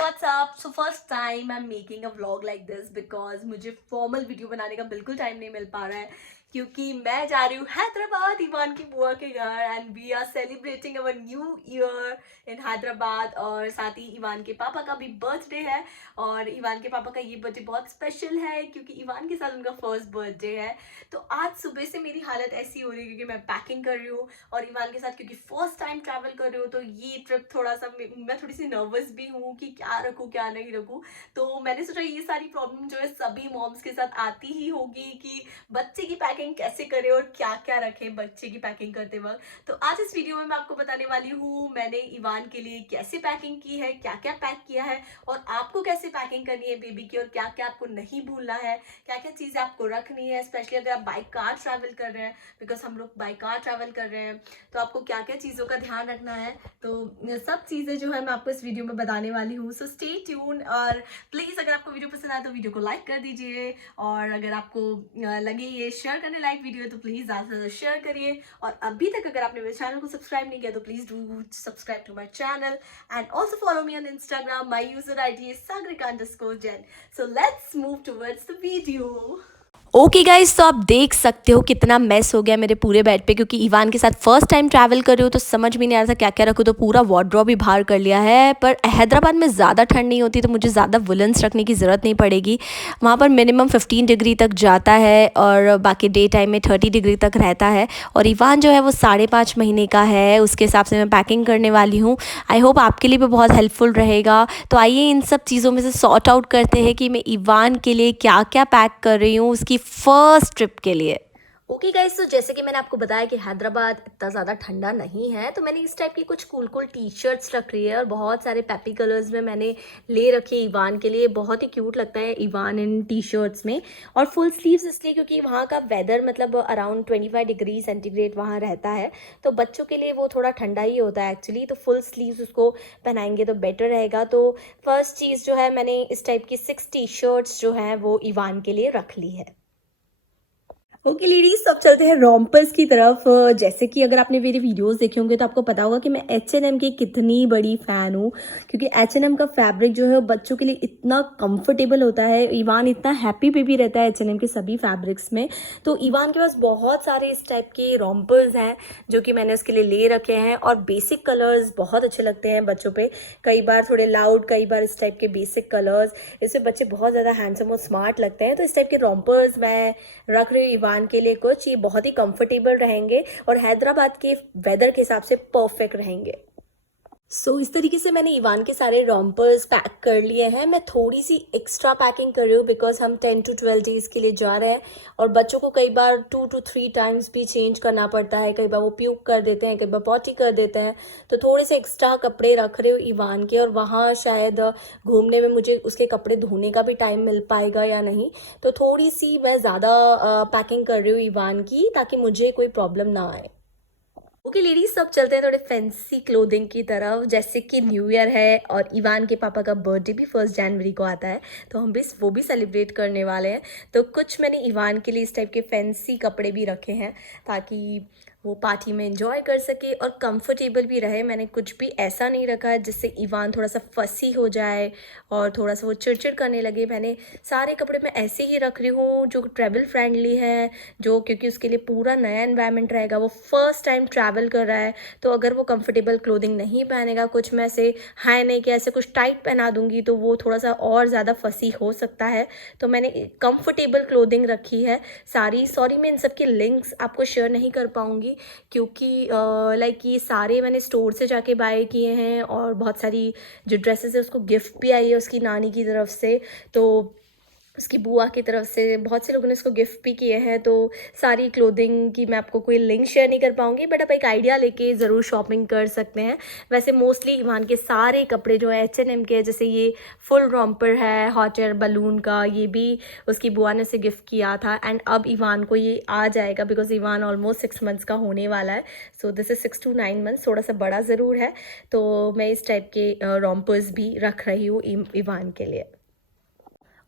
what's up? So first time I'm making a vlog like this because मुझे formal video बनाने का बिल्कुल time नहीं मिल पा रहा है क्योंकि मैं जा रही हूँ हैदराबाद ईवान की बुआ के घर and we are celebrating our new year in Hyderabad. और साथ ही ईवान के पापा का भी बर्थडे है और ईवान के पापा का ये बर्थडे बहुत स्पेशल है क्योंकि ईवान के साथ उनका फर्स्ट बर्थडे है। तो आज सुबह से मेरी हालत ऐसी हो रही है क्योंकि मैं पैकिंग कर रही हूँ और ईवान के साथ क्योंकि फर्स्ट टाइम ट्रैवल कर रही हूँ तो ये ट्रिप थोड़ा सा मैं थोड़ी सी नर्वस भी हूँ कि क्या रखूँ क्या नहीं रखूँ। तो मैंने सोचा ये सारी प्रॉब्लम जो है सभी मॉम्स के साथ आती ही होगी कि बच्चे की पैकिंग कैसे करें और क्या क्या रखें बच्चे की पैकिंग करते वक्त। तो आज इस वीडियो में मैं आपको बताने वाली हूँ मैंने ईवान के लिए कैसे पैकिंग की है, क्या क्या पैक किया है और आपको कैसे पैकिंग करनी है बेबी की और क्या क्या आपको नहीं भूलना है, क्या क्या चीज़ें आपको रखनी है, स्पेशली अगर आप बाई कार ट्रैवल कर रहे हैं बिकॉज हम लोग बाई कार ट्रैवल कर रहे हैं तो आपको क्या क्या चीज़ों का ध्यान रखना है। तो सब चीज़ें जो है मैं आपको इस वीडियो में बताने वाली हूँ। सो स्टे ट्यून और प्लीज़ अगर आपको वीडियो पसंद आए तो वीडियो को लाइक कर दीजिए और अगर आपको लगे ये शेयर करने लायक वीडियो है तो प्लीज़ ज़्यादा से ज़्यादा शेयर करिए। और अभी तक अगर आपने मेरे चैनल को सब्सक्राइब नहीं किया तो please do subscribe to my channel and also follow me on Instagram. My user ID is sagrika_jen। So let's move towards the video। Okay guys, तो आप देख सकते हो कितना मेस हो गया मेरे पूरे बेड पे क्योंकि ईवान के साथ फर्स्ट टाइम ट्रैवल कर रही हूँ तो समझ में नहीं आ रहा था क्या क्या रखूँ। तो पूरा वार्डरोब भी बाहर कर लिया है। पर हैदराबाद में ज़्यादा ठंड नहीं होती तो मुझे ज़्यादा वुलन्स रखने की ज़रूरत नहीं पड़ेगी। वहाँ पर मिनिमम 15 डिग्री तक जाता है और बाकी डे टाइम में 30 डिग्री तक रहता है। और ईवान जो है वो 5.5 महीने का है, उसके हिसाब से मैं पैकिंग करने वाली हूँ। आई होप आपके लिए भी बहुत हेल्पफुल रहेगा। तो आइए इन सब चीज़ों में से सॉर्ट आउट करते हैं कि मैं ईवान के लिए क्या क्या पैक कर रही हूँ उसकी फर्स्ट ट्रिप के लिए। ओके गाइस, तो जैसे कि मैंने आपको बताया कि हैदराबाद इतना ज़्यादा ठंडा नहीं है तो मैंने इस टाइप की कुछ कूल कूल टी शर्ट्स रख रही है और बहुत सारे पेपी कलर्स में मैंने ले रखे ईवान के लिए। बहुत ही क्यूट लगता है ईवान इन टी शर्ट्स में। और फुल स्लीव्स इसलिए क्योंकि वहाँ का वेदर मतलब अराउंड 25 डिग्री सेंटीग्रेड वहाँ रहता है तो बच्चों के लिए वो थोड़ा ठंडा ही होता है एक्चुअली। तो फुल स्लीव्स उसको पहनाएंगे तो बेटर रहेगा। तो फर्स्ट चीज़ जो है मैंने इस टाइप की 6 टी शर्ट्स जो हैं वो ईवान के लिए रख ली है। ओके लेडीज, अब चलते हैं रोम्पर्स की तरफ। जैसे कि अगर आपने मेरे वीडियोस देखे होंगे तो आपको पता होगा कि मैं H&M की कितनी बड़ी फ़ैन हूँ क्योंकि H&M का फैब्रिक जो है वो बच्चों के लिए इतना कंफर्टेबल होता है। ईवान इतना हैप्पी बेबी रहता है H&M के सभी फैब्रिक्स में। तो ईवान के पास बहुत सारे इस टाइप के रोम्पर्स हैं जो कि मैंने उसके लिए ले रखे हैं और बेसिक कलर्स बहुत अच्छे लगते हैं बच्चों पे। कई बार थोड़े लाउड, कई बार इस टाइप के बेसिक कलर्स, इससे बच्चे बहुत ज़्यादा हैंडसम और स्मार्ट लगते हैं। तो इस टाइप के रोम्पर्स मैं रख रही हूँ ईवान के लिए कुछ। ये बहुत ही कंफर्टेबल रहेंगे और हैदराबाद के वेदर के हिसाब से परफेक्ट रहेंगे। इस तरीके से मैंने ईवान के सारे रोम्पर्स पैक कर लिए हैं। मैं थोड़ी सी एक्स्ट्रा पैकिंग कर रही हूँ बिकॉज हम 10 to 12 डेज़ के लिए जा रहे हैं और बच्चों को कई बार 2 to 3 टाइम्स भी चेंज करना पड़ता है। कई बार वो प्यूक कर देते हैं, कई बार पॉटी कर देते हैं। तो थोड़े से एक्स्ट्रा कपड़े रख रही हूँ ईवान के और वहाँ शायद घूमने में मुझे उसके कपड़े धोने का भी टाइम मिल पाएगा या नहीं। तो थोड़ी सी मैं ज़्यादा पैकिंग कर रही हूँ ईवान की ताकि मुझे कोई प्रॉब्लम ना आए। ओके लेडीज, सब चलते हैं थोड़े फैंसी क्लोथिंग की तरफ। जैसे कि न्यू ईयर है और ईवान के पापा का बर्थडे भी 1 जनवरी को आता है तो हम भी वो भी सेलिब्रेट करने वाले हैं। तो कुछ मैंने ईवान के लिए इस टाइप के फैंसी कपड़े भी रखे हैं ताकि वो पार्टी में एंजॉय कर सके और कंफर्टेबल भी रहे। मैंने कुछ भी ऐसा नहीं रखा है जिससे ईवान थोड़ा सा फसी हो जाए और थोड़ा सा वो चिड़चिड़ करने लगे। मैंने सारे कपड़े मैं ऐसे ही रख रही हूँ जो ट्रैवल फ्रेंडली है, जो क्योंकि उसके लिए पूरा नया एनवायरनमेंट रहेगा। वो फर्स्ट टाइम ट्रैवल कर रहा है तो अगर वो कंफर्टेबल क्लोथिंग नहीं पहनेगा, कुछ मैं ऐसे हाई नेक या ऐसे कुछ टाइट पहना दूंगी तो वो थोड़ा सा और ज़्यादा फसी हो सकता है। तो मैंने कंफर्टेबल क्लोथिंग रखी है सारी। सॉरी मैं इन सब के लिंक्स आपको शेयर नहीं कर पाऊँगी क्योंकि लाइक ये सारे मैंने स्टोर से जाके बाय किए हैं और बहुत सारी जो ड्रेसेस है उसको गिफ्ट भी आई है उसकी नानी की तरफ से। तो उसकी बुआ की तरफ से बहुत से लोगों ने इसको गिफ्ट भी किए हैं। तो सारी क्लोथिंग की मैं आपको कोई लिंक शेयर नहीं कर पाऊँगी बट आप एक आइडिया लेके ज़रूर शॉपिंग कर सकते हैं। वैसे मोस्टली ईवान के सारे कपड़े जो है H&M के, जैसे ये फुल रॉम्पर है हॉट एयर बलून का, ये भी उसकी बुआ ने उसे गिफ्ट किया था एंड अब ईवान को ये आ जाएगा बिकॉज ईवान ऑलमोस्ट 6 मंथ्स का होने वाला है। So this is 6 to 9 months, थोड़ा सा बड़ा ज़रूर है। तो मैं इस टाइप के रॉम्पर्स भी रख रही हूँ ईवान के लिए।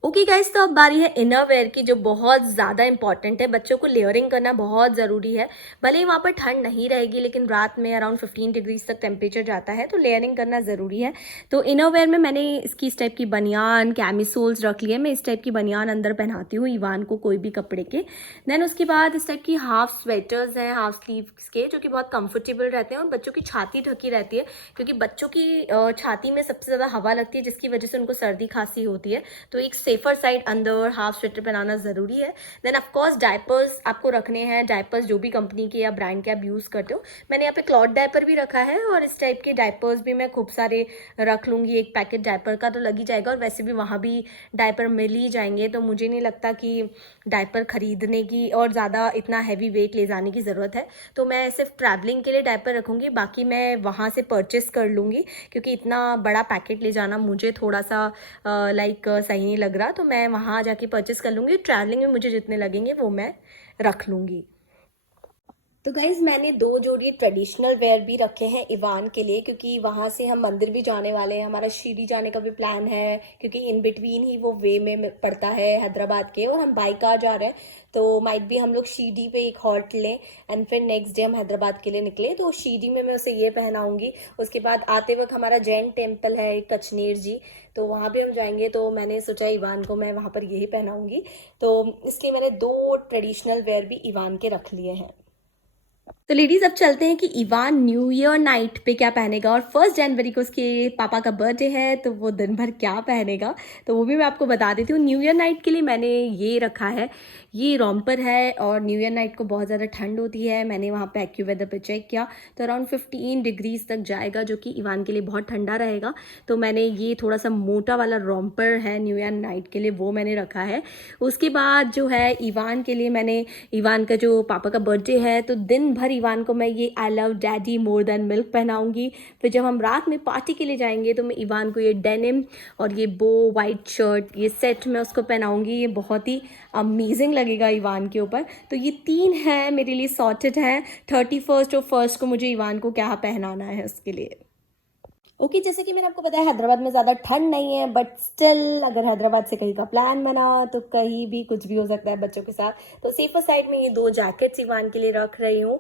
ओके गाइस, तो अब बारी है इनर वेयर की, जो बहुत ज़्यादा इंपॉर्टेंट है। बच्चों को लेयरिंग करना बहुत ज़रूरी है। भले ही वहाँ पर ठंड नहीं रहेगी, लेकिन रात में अराउंड 15 डिग्रीज तक टेम्परेचर जाता है, तो लेयरिंग करना ज़रूरी है। तो इनर वेयर में मैंने इसकी इस टाइप की बनियान, कैमिसोल्स रख लिए। मैं इस टाइप की बनियान अंदर पहनाती हूँ इवान को, कोई भी कपड़े के। देन उसके बाद इस टाइप की हाफ स्वेटर्स हैं, हाफ स्लीव्स के, जो कि बहुत कंफर्टेबल रहते हैं और बच्चों की छाती ढकी रहती है, क्योंकि बच्चों की छाती में सबसे ज़्यादा हवा लगती है, जिसकी वजह से उनको सर्दी खांसी होती है। तो एक सेफर साइड अंदर हाफ स्वेटर पहनाना ज़रूरी है। देन ऑफ कोर्स डायपर्स आपको रखने हैं, डायपर्स जो भी कंपनी के या ब्रांड के आप यूज़ करते हो। मैंने यहाँ पे क्लॉथ डायपर भी रखा है, और इस टाइप के डायपर्स भी मैं खूब सारे रख लूँगी। एक पैकेट डायपर का तो लग ही जाएगा, और वैसे भी वहाँ भी डायपर मिल ही जाएंगे, तो मुझे नहीं लगता कि डायपर ख़रीदने की और ज़्यादा इतना हैवी वेट ले जाने की ज़रूरत है। तो मैं सिर्फ ट्रैवलिंग के लिए डायपर रखूँगी, बाकी मैं वहाँ से परचेस कर लूँगी, क्योंकि इतना बड़ा पैकेट ले जाना मुझे थोड़ा सा सही नहीं लग रहा। तो मैं वहाँ जाके परचेस कर लूँगी। ट्रैवलिंग में मुझे जितने लगेंगे वो मैं रख लूँगी। तो गाइज मैंने 2 जोड़ी ट्रेडिशनल वेयर भी रखे हैं इवान के लिए, क्योंकि वहाँ से हम मंदिर भी जाने वाले हैं। हमारा शिरडी जाने का भी प्लान है, क्योंकि इन बिटवीन ही वो वे में पड़ता है हैदराबाद के, और हम बाई कार जा रहे हैं। तो माइट भी हम लोग शिरडी पे एक हॉल्ट लें एंड फिर नेक्स्ट डे हम हैदराबाद के लिए निकले। तो शिरडी में मैं उसे ये पहनाऊंगी। उसके बाद आते वक्त हमारा जैन टेम्पल है कचनेर जी, तो वहाँ भी हम जाएंगे। तो मैंने सोचा इवान को मैं वहाँ पर यही पहनाऊंगी, तो इसलिए मैंने 2 ट्रेडिशनल वेयर भी इवान के रख लिए हैं। तो लेडीज, अब चलते हैं कि इवान न्यू ईयर नाइट पे क्या पहनेगा, और 1 जनवरी को उसके पापा का बर्थडे है, तो वो दिन भर क्या पहनेगा, तो वो भी मैं आपको बता देती हूँ। न्यू ईयर नाइट के लिए मैंने ये रखा है, ये रॉम्पर है, और न्यू ईयर नाइट को बहुत ज़्यादा ठंड होती है। मैंने वहाँ पे एक्यूवेदर पे चेक किया, तो अराउंड 15 डिग्रीज तक जाएगा, जो कि इवान के लिए बहुत ठंडा रहेगा। तो मैंने ये थोड़ा सा मोटा वाला रॉम्पर है न्यू ईयर नाइट के लिए, वो मैंने रखा है। उसके बाद जो है इवान के लिए, मैंने इवान का जो पापा का बर्थडे है, तो दिन भर इवान को मैं ये I love daddy more than milk पहनाऊंगी। फिर जब हम रात में पार्टी के लिए जाएंगे, तो मैं इवान को ये डेनिम और ये बो वाइट शर्ट, ये सेट में उसको पहनाऊंगी। ये बहुत ही अमेजिंग लगेगा इवान के ऊपर। तो ये 3 हैं मेरे लिए सॉर्टेड हैं। 31st और 1st को मुझे इवान को क्या पहनाना है उसके लिए। ओके, जैसे कि मैंने आपको बताया हैदराबाद में ज़्यादा ठंड नहीं है, बट स्टिल अगर हैदराबाद से कहीं का प्लान बना तो कहीं भी कुछ भी हो सकता है बच्चों के साथ। तो सेफर साइड में ये 2 जैकेट्स इवान के लिए रख रही हूँ।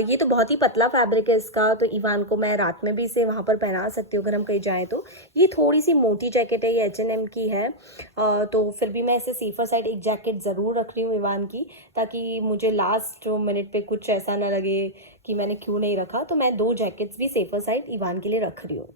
ये तो बहुत ही पतला फैब्रिक है इसका, तो इवान को मैं रात में भी इसे वहाँ पर पहना सकती हूँ अगर हम कहीं जाएँ तो। ये थोड़ी सी मोटी जैकेट है, ये H&M की है, तो फिर भी मैं इसे सेफर साइड एक जैकेट ज़रूर रख रही हूँ इवान की, ताकि मुझे लास्ट मिनट पे कुछ ऐसा ना लगे कि मैंने क्यों नहीं रखा। तो मैं 2 जैकेट्स भी सेफर साइड इवान के लिए रख रही हूँ।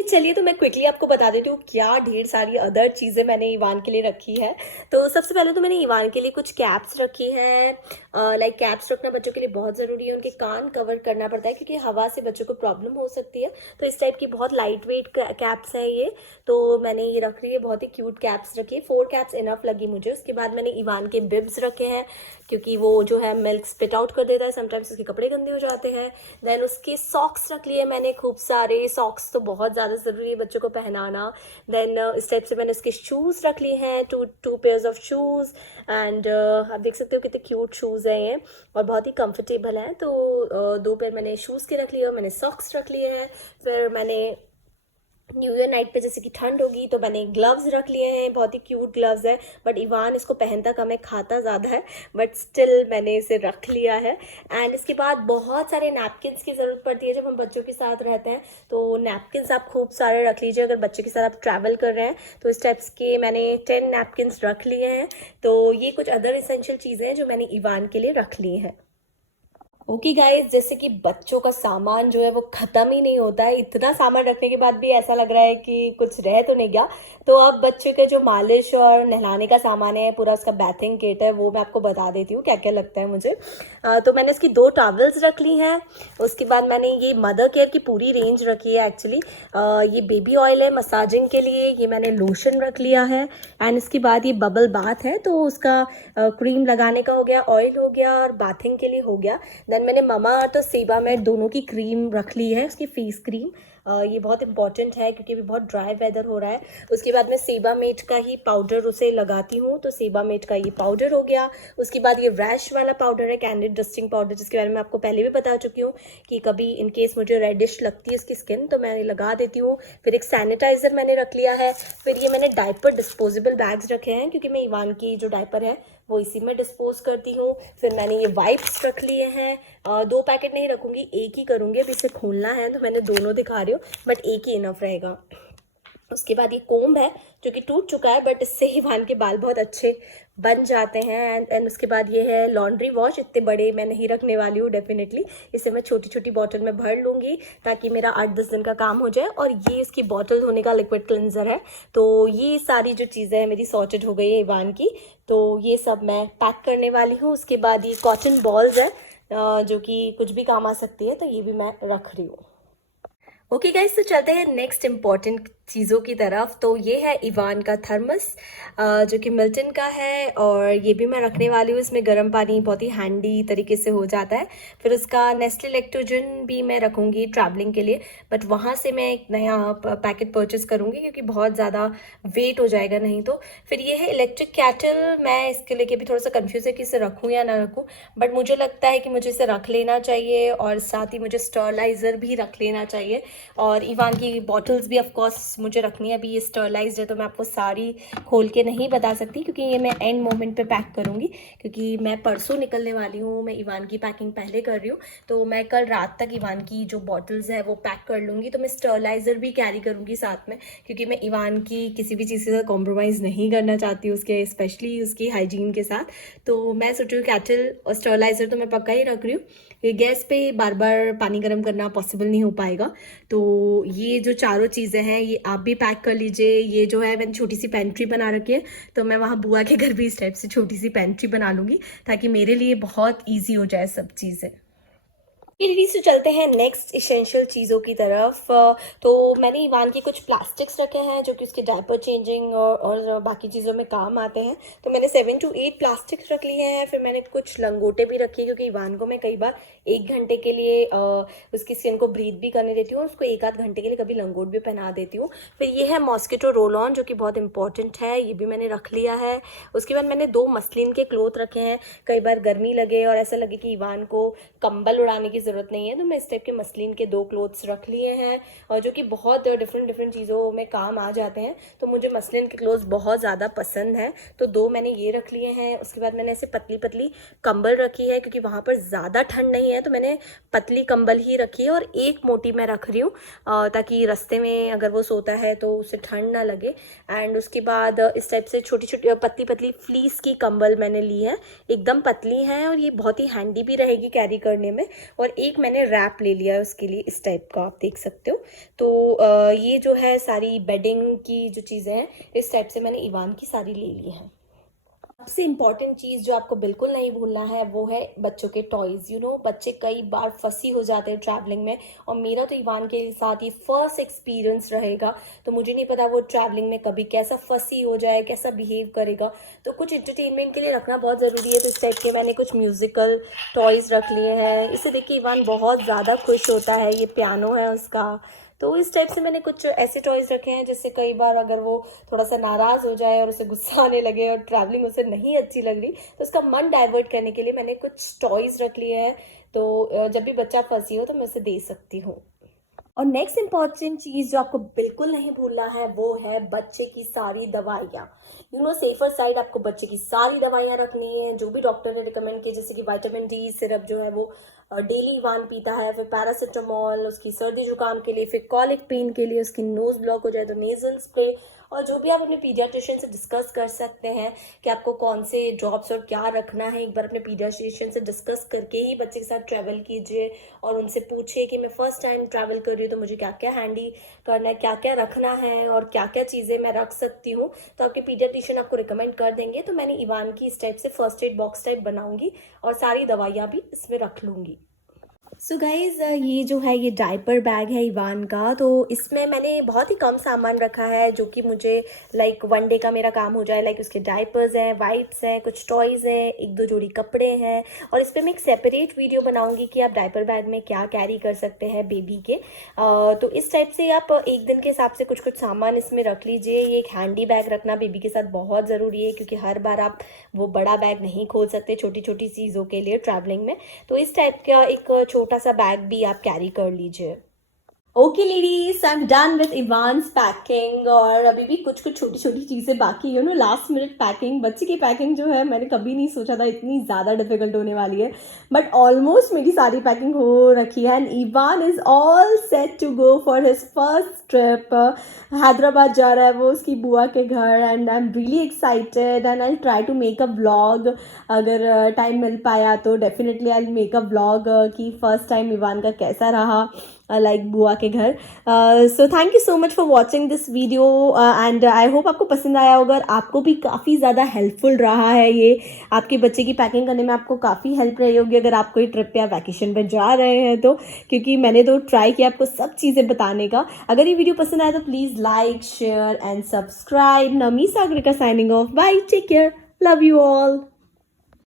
चलिए, तो मैं क्विकली आपको बता देती हूँ क्या ढेर सारी अदर चीज़ें मैंने इवान के लिए रखी है। तो सबसे पहले तो मैंने इवान के लिए कुछ कैप्स रखी है। लाइक कैप्स रखना बच्चों के लिए बहुत ज़रूरी है, उनके कान कवर करना पड़ता है, क्योंकि हवा से बच्चों को प्रॉब्लम हो सकती है। तो इस टाइप की बहुत लाइट वेट कैप्स हैं ये, तो मैंने ये रख रही है। बहुत ही क्यूट कैप्स रखी है, 4 कैप्स इनफ लगी मुझे। उसके बाद मैंने इवान के बिब्स रखे हैं, क्योंकि वो जो है मिल्क स्पिट आउट कर देता है, समटाइम्स उसके कपड़े गंदे हो जाते हैं। देन उसके सॉक्स रख लिए मैंने, खूब सारे सॉक्स तो बहुत ज़्यादा ज़रूरी है बच्चों को पहनाना। देन इस टाइप से मैंने उसके शूज़ रख लिए हैं, two pairs of shoes. And आप देख सकते हो कितने क्यूट शूज़ हैं ये, और बहुत ही कंफर्टेबल हैं। तो 2 पेयर मैंने शूज़ के रख लिए, और मैंने सॉक्स रख लिए हैं। फिर मैंने न्यू ईयर नाइट पे जैसे कि ठंड होगी, तो मैंने ग्लव्स रख लिए हैं। बहुत ही क्यूट ग्लव्स है, बट इवान इसको पहनता कम है, खाता ज़्यादा है, बट स्टिल मैंने इसे रख लिया है। एंड इसके बाद बहुत सारे नैपकिन्स की ज़रूरत पड़ती है जब हम बच्चों के साथ रहते हैं, तो नैपकिन्स आप खूब सारे रख लीजिए। अगर बच्चे के साथ आप ट्रैवल कर रहे हैं तो इस टाइप्स के मैंने 10 नैपकिन्स रख लिए हैं। तो ये कुछ अदर इसेंशियल चीज़ें हैं जो मैंने इवान के लिए रख ली हैं। ओके गाइस, जैसे कि बच्चों का सामान जो है वो ख़त्म ही नहीं होता है। इतना सामान रखने के बाद भी ऐसा लग रहा है कि कुछ रह तो नहीं गया। तो अब बच्चों के जो मालिश और नहलाने का सामान है, पूरा उसका बैथिंग किट है, वो मैं आपको बता देती हूँ क्या क्या लगता है मुझे। तो मैंने इसकी 2 टॉवल्स रख ली हैं। उसके बाद मैंने ये मदर केयर की पूरी रेंज रखी है एक्चुअली। ये बेबी ऑयल है मसाजिंग के लिए, ये मैंने लोशन रख लिया है। एंड इसके बाद ये बबल बाथ है, तो उसका क्रीम लगाने का हो गया, ऑयल हो गया, और बाथिंग के लिए हो गया। देन मैंने ममा अर्थ और सेबा मेड दोनों की क्रीम रख ली है, उसकी फेस क्रीम। ये बहुत इंपॉर्टेंट है क्योंकि अभी बहुत ड्राई वेदर हो रहा है। उसके बाद मैं सेबामेट का ही पाउडर उसे लगाती हूँ, तो सेबामेट का ये पाउडर हो गया। उसके बाद ये रैश वाला पाउडर है, कैंडिड डस्टिंग पाउडर, जिसके बारे में आपको पहले भी बता चुकी हूँ कि कभी इन केस मुझे रेडिश लगती है उसकी स्किन तो मैं लगा देती हूँ। फिर एक सैनिटाइज़र मैंने रख लिया है। फिर ये मैंने डायपर डिस्पोजेबल बैग्स रखे हैं क्योंकि मैं इवान की जो डायपर है वो इसी में डिस्पोज करती हूँ। फिर मैंने ये वाइप्स रख लिए हैं, 2 पैकेट नहीं रखूँगी, एक ही करूँगी। अभी इसे खोलना है तो मैंने दोनों दिखा रही हूँ, बट एक ही इनफ रहेगा। उसके बाद ये कोम्ब है जो कि टूट चुका है, बट इससे इवान के बाल बहुत अच्छे बन जाते हैं। एंड उसके बाद ये है लॉन्ड्री वॉश। इतने बड़े मैं नहीं रखने वाली हूँ डेफिनेटली, इसे मैं छोटी छोटी बॉटल में भर लूँगी ताकि मेरा 8-10 दिन का काम हो जाए। और ये इसकी बॉटल धोने का लिक्विड क्लिनजर है। तो ये सारी जो चीज़ें हैं मेरी सॉर्टेड हो गई है इवान की, तो ये सब मैं पैक करने वाली हूँ। उसके बाद ये कॉटन बॉल्स है जो कि कुछ भी काम आ सकती है, तो ये भी मैं रख रही हूँ। ओके गाइस, तो चलते हैं नेक्स्ट इम्पॉर्टेंट चीज़ों की तरफ। तो ये है इवान का थर्मस जो कि मिल्टन का है, और ये भी मैं रखने वाली हूँ। इसमें गर्म पानी बहुत ही हैंडी तरीके से हो जाता है। फिर उसका नेस्ले लैक्टोजन भी मैं रखूँगी ट्रैवलिंग के लिए, बट वहाँ से मैं एक नया पैकेट परचेस करूँगी क्योंकि बहुत ज़्यादा वेट हो जाएगा नहीं तो। फिर ये है इलेक्ट्रिक कैटल। मैं इसके लेके भी थोड़ा सा कन्फ्यूज़ है कि इसे रखूँ या ना रखूँ, बट मुझे लगता है कि मुझे इसे रख लेना चाहिए, और साथ ही मुझे स्टरलाइज़र भी रख लेना चाहिए। और इवान की बॉटल्स भी ऑफकोर्स मुझे रखनी है। अभी ये स्टरलाइज्ड है तो मैं आपको सारी खोल के नहीं बता सकती क्योंकि ये मैं एंड मोमेंट पे पैक करूँगी, क्योंकि मैं परसों निकलने वाली हूँ। मैं इवान की पैकिंग पहले कर रही हूँ, तो मैं कल रात तक इवान की जो बॉटल्स है वो पैक कर लूँगी। तो मैं स्टरलाइज़र भी कैरी करूँगी साथ में, क्योंकि मैं इवान की किसी भी चीज़ से कॉम्प्रोमाइज़ नहीं करना चाहती हूँ, उसके स्पेशली उसकी हाइजीन के साथ। तो मैं सोच रही हूँ कैटल और स्टरलाइज़र तो मैं पक्का ही रख रही हूँ। ये गैस पे बार बार पानी गर्म करना पॉसिबल नहीं हो पाएगा, तो ये जो चारों चीज़ें हैं ये आप भी पैक कर लीजिए। ये जो है मैंने छोटी सी पेंट्री बना रखी है, तो मैं वहाँ बुआ के घर भी इस टाइप से छोटी सी पेंट्री बना लूँगी ताकि मेरे लिए बहुत ईजी हो जाए सब चीज़ें। दीदी से चलते हैं नेक्स्ट इसेंशियल चीज़ों की तरफ। तो मैंने इवान के कुछ प्लास्टिक्स रखे हैं जो कि उसके डायपर चेंजिंग और बाकी चीज़ों में काम आते हैं। तो मैंने 7 to 8 प्लास्टिक्स रख लिए हैं। फिर मैंने कुछ लंगोटे भी रखी है क्योंकि इवान को मैं कई बार 1 घंटे के लिए उसकी स्किन को ब्रीथ भी करने देती हूँ, उसको 1-8 घंटे के लिए कभी लंगोट भी पहना देती हूँ। फिर ये है मॉस्किटो रोल ऑन जो कि बहुत इंपॉर्टेंट है, ये भी मैंने रख लिया है। उसके बाद मैंने 2 मसलिन के क्लोथ रखे हैं। कई बार गर्मी लगे और ऐसा लगे कि इवान को कंबल उड़ाने की ज़रूरत नहीं है, तो मैं इस टाइप के मसलिन के 2 क्लोथ्स रख लिए हैं, और जो कि बहुत डिफरेंट चीज़ों में काम आ जाते हैं। तो मुझे मसलिन के क्लोथ्स बहुत ज़्यादा पसंद हैं, तो 2 मैंने ये रख लिए हैं। उसके बाद मैंने ऐसे पतली पतली कंबल रखी है क्योंकि वहाँ पर ज़्यादा ठंड नहीं है, तो मैंने पतली कंबल ही रखी है, और एक मोटी मैं रख रही हूँ ताकि रास्ते में अगर वो सोता है तो उसे ठंड ना लगे। एंड उसके बाद इस टाइप से छोटी छोटी पतली पतली फ्लीस की कंबल मैंने ली है, एकदम पतली हैं और ये बहुत ही हैंडी भी रहेगी कैरी करने में। और एक मैंने रैप ले लिया है उसके लिए, इस टाइप का आप देख सकते हो। तो ये जो है सारी बेडिंग की जो चीज़ें हैं इस टाइप से मैंने इवान की सारी ले ली हैं। सबसे इम्पॉर्टेंट चीज़ जो आपको बिल्कुल नहीं भूलना है वो है बच्चों के टॉयज़। बच्चे कई बार फंसी हो जाते हैं ट्रैवलिंग में, और मेरा तो इवान के साथ ये फर्स्ट एक्सपीरियंस रहेगा, तो मुझे नहीं पता वो ट्रैवलिंग में कभी कैसा फंसी हो जाए, कैसा बिहेव करेगा। तो कुछ इंटरटेनमेंट के लिए रखना बहुत ज़रूरी है, तो इस टाइप के मैंने कुछ म्यूज़िकल टॉयज़ रख लिए हैं। इसे देख के इवान बहुत ज़्यादा खुश होता है, ये पियानो है उसका। तो इस टाइप से मैंने कुछ ऐसे टॉयज़ रखे हैं जिससे कई बार अगर वो थोड़ा सा नाराज़ हो जाए और उसे गुस्सा आने लगे और ट्रैवलिंग उसे नहीं अच्छी लग रही, तो उसका मन डाइवर्ट करने के लिए मैंने कुछ टॉयज़ रख लिए हैं। तो जब भी बच्चा फंसी हो तो मैं उसे दे सकती हूँ। और नेक्स्ट इम्पॉर्टेंट चीज़ जो आपको बिल्कुल नहीं भूलना है वो है बच्चे की सारी दवाइयाँ। सेफर साइड आपको बच्चे की सारी दवाइयाँ रखनी है जो भी डॉक्टर ने रिकमेंड की, जैसे कि विटामिन डी सिरप जो है वो डेली इवान पीता है, फिर पैरासिटामोल उसकी सर्दी जुकाम के लिए, फिर कॉलिक पेन के लिए, उसकी नोज ब्लॉक हो जाए तो नेजल स्प्रे, और जो भी आप अपने पीडियाट्रिशियन से डिस्कस कर सकते हैं कि आपको कौन से ड्रॉप्स और क्या रखना है। एक बार अपने पीडियाट्रिशियन से डिस्कस करके ही बच्चे के साथ ट्रैवल कीजिए, और उनसे पूछिए कि मैं फर्स्ट टाइम ट्रैवल कर रही हूँ तो मुझे क्या क्या हैंडी करना है, क्या क्या रखना है और क्या क्या चीज़ें मैं रख सकती हूँ, तो आपके पीडियाट्रिशियन आपको रिकमेंड कर देंगे। तो मैंने इवान की इस टाइप से फर्स्ट एड बॉक्स टाइप बनाऊंगी और सारी दवाइयाँ भी इसमें रख लूँगी। सो गाइज़ ये जो है ये डायपर बैग है इवान का। तो इसमें मैंने बहुत ही कम सामान रखा है जो कि मुझे लाइक वन डे का मेरा काम हो जाए। लाइक उसके डायपर्स हैं, वाइप्स हैं, कुछ टॉयज़ हैं, एक दो जोड़ी कपड़े हैं। और इस पर मैं एक सेपरेट वीडियो बनाऊंगी कि आप डायपर बैग में क्या कैरी कर सकते हैं बेबी के। तो इस टाइप से आप एक दिन के हिसाब से कुछ कुछ सामान इसमें रख लीजिए। ये एक हैंडी बैग रखना बेबी के साथ बहुत ज़रूरी है, क्योंकि हर बार आप वो बड़ा बैग नहीं खोल सकते छोटी छोटी चीज़ों के लिए ट्रैवलिंग में। तो इस टाइप का एक छोटा सा बैग भी आप कैरी कर लीजिए। Okay ladies, I am done with Evans packing. और अभी भी कुछ कुछ छोटी छोटी चीज़ें बाकी है। लास्ट मिनट पैकिंग, बच्चे की पैकिंग जो है मैंने कभी नहीं सोचा था इतनी ज़्यादा डिफिकल्ट होने वाली है, बट ऑलमोस्ट मेरी सारी पैकिंग हो रखी है। And Ivaan is all set to go for his first trip. Hyderabad जा रहा है वो उसकी बुआ के घर। And I am really excited and I try to make a vlog. अगर टाइम मिल पाया तो definitely I make a vlog कि फर्स्ट टाइम इवान का कैसा रहा लाइक बुआ के घर। So thank you so much for watching this video and I hope आपको पसंद आया होगा। आपको भी काफ़ी ज़्यादा हेल्पफुल रहा है ये, आपके बच्चे की पैकिंग करने में आपको काफ़ी हेल्प रही होगी अगर आप कोई ट्रिप या वैकेशन पे जा रहे हैं तो, क्योंकि मैंने तो ट्राई किया आपको सब चीज़ें बताने का। अगर ये वीडियो पसंद आया तो please like, share and subscribe. नमी Sagarika signing off, bye, take care, love you all.